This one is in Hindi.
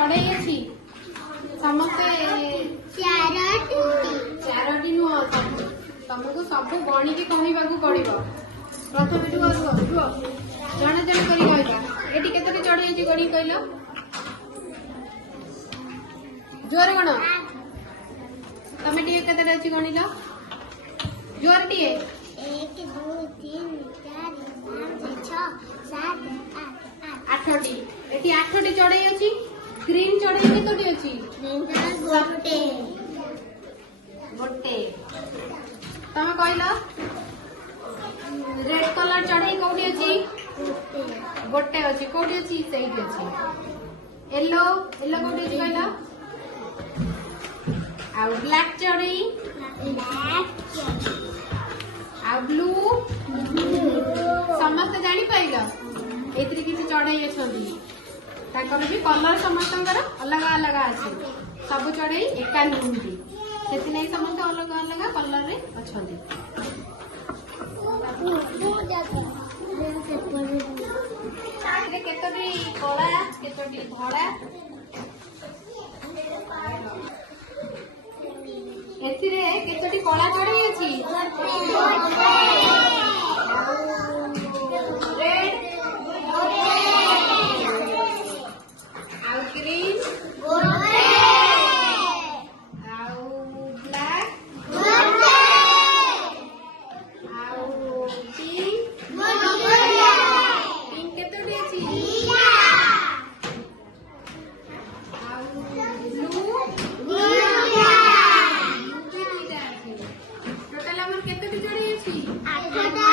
चढ़ई अच्छी समस्ते चारोटी नुह तुमको सब गणिकी कहवाक पड़ो प्रथम रुह जड़े जड़े कर ये केतोटी चढ़ई गणी कहल जोर गण तमें टे के अच्छी गणिल जोर टे 1 2 3 4 5 6 7 8 8टी एटी 8टी चढ़ई अच्छी ग्रीन चढ़ई केतोटी अच्छी गोटे गोटे तमें कहल रेड कलर चढ़ई कौटी अच्छी गोटे अच्छी कौटी अच्छी से अच्छी येलो येलो कौटी अच्छी कहल आ ब्लैक चढ़ई आ ब्लू समस्त जानी पाइल एथरे किसी चढ़ई अच्छा भी कलर समस्त अलग अलग अच्छे सब चढ़ई एका नुहति से समस्त अलग अलग कलर रे अच्छा केतोटी कला केतोटी धड़ा एथिरे केतोटी कला चढ़ई अछि रेड आउ ग्रीन आउ ब्लैक आउ पिंक केतोटी अछि आउ ब्लू टोटल हमर केतोटी चढ़ई अछि 8टा